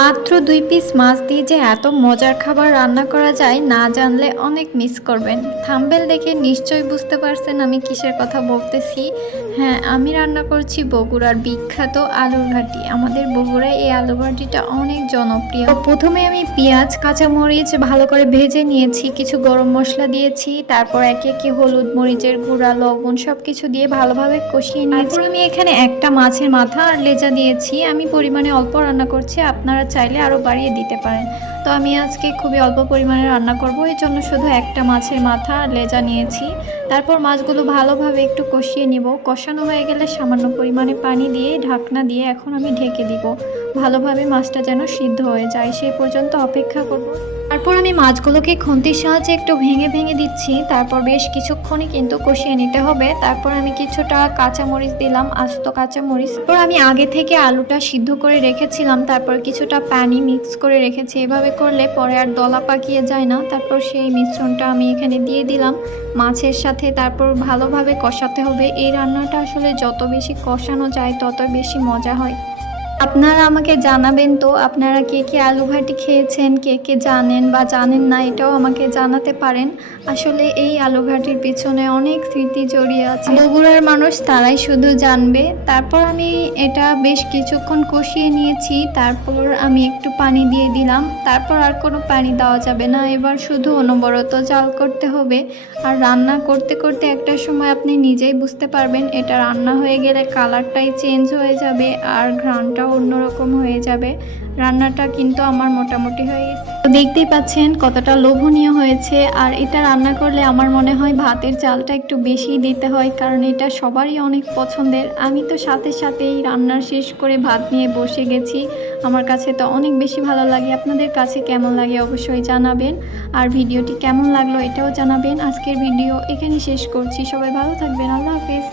মাত্র ২ পিস মাছ দিয়ে যে এত মজার খাবার রান্না করা যায় না জানলে অনেক মিস করবেন। থাম্বনেল দেখে নিশ্চয়ই বুঝতে পারছেন আমি কিসের কথা বলতেছি। হ্যাঁ, আমি রান্না করছি বগুড়ার বিখ্যাত আলুর ঘাটি। আমাদের বগুড়ায় এই আলু ঘাটিটা অনেক জনপ্রিয়। তো প্রথমে আমি পেঁয়াজ, কাঁচামরিচ ভালো করে ভেজে নিয়েছি, কিছু গরম মশলা দিয়েছি, তারপর একে একে হলুদ, মরিচের গুঁড়া, লবণ সবকিছু দিয়ে ভালোভাবে কষিয়ে নিয়েছি। তারপর আমি এখানে একটা মাছের মাথা আর লেজা দিয়েছি। আমি পরিমাণে অল্প রান্না করছি, আপনারা চাইলে আরও বাড়িয়ে দিতে পারেন। তো আমি আজকে খুবই অল্প পরিমাণে রান্না করব, এই জন্য শুধু একটা মাছের মাথা আর লেজা নিয়েছি। তারপর মাছগুলো ভালোভাবে একটু কষিয়ে নিব। কষানো হয়ে গেলে সামান্য পরিমাণে পানি দিয়ে ঢাকনা দিয়ে এখন আমি ঢেকে দিব, ভালোভাবে মাছটা যেন সিদ্ধ হয়ে যায় সেই পর্যন্ত অপেক্ষা করব। তারপর আমি মাছগুলোকে খুন্তির সাহায্যে একটু ভেঙে ভেঙে দিচ্ছি। তারপর বেশ কিছুক্ষণই কিন্তু কষিয়ে নিতে হবে। তারপর আমি কিছুটা কাঁচামরিচ দিলাম, আস্ত কাঁচামরিচ। তারপর আমি আগে থেকে আলুটা সিদ্ধ করে রেখেছিলাম, তারপর কিছুটা পানি মিক্স করে রেখেছি। এভাবে করলে পরে আর দলা পাকিয়ে যায় না। তারপর সেই মিশ্রণটা আমি এখানে দিয়ে দিলাম মাছের সাথে। তারপর ভালোভাবে কষাতে হবে। এই রান্নাটা আসলে যত বেশি কষানো যায় তত বেশি মজা হয়। আপনারা আমাকে জানাবেন তো আপনারা কে কে আলু ঘাটি খেয়েছেন, কে কে জানেন বা জানেন না এটাও আমাকে জানাতে পারেন। আসলে এই আলু ঘাটির পিছনে অনেক স্মৃতি জড়িয়ে আছে, বগুড়ার মানুষ তারাই শুধু জানবে। তারপর আমি এটা বেশ কিছুক্ষণ কষিয়ে নিয়েছি। তারপর আমি একটু পানি দিয়ে দিলাম। তারপর আর কোনো পানি দেওয়া যাবে না, এবার শুধু অনবরত জাল করতে হবে। আর রান্না করতে করতে একটা সময় আপনি নিজেই বুঝতে পারবেন এটা রান্না হয়ে গেলে কালারটাই চেঞ্জ হয়ে যাবে আর ঘ্রাণটাও অন্যরকম হয়ে যাবে। রান্নাটা কিন্তু আমার মোটামুটি হয়ে গেছে। তো দেখতেই পাচ্ছেন কতটা লোভনীয় হয়েছে। আর এটা রান্না করলে আমার মনে হয় ভাতের চালটা একটু বেশি দিতে হয়, কারণ এটা সবারই অনেক পছন্দের। আমি তো সাথে সাথেই রান্না শেষ করে ভাত নিয়ে বসে গেছি। আমার কাছে তো অনেক বেশি ভালো লাগে। আপনাদের কাছে কেমন লাগে অবশ্যই জানাবেন। আর ভিডিওটি কেমন লাগলো এটাও জানাবেন। আজকের ভিডিও এখানে শেষ করছি। সবাই ভালো থাকবেন। আল্লাহ হাফেজ।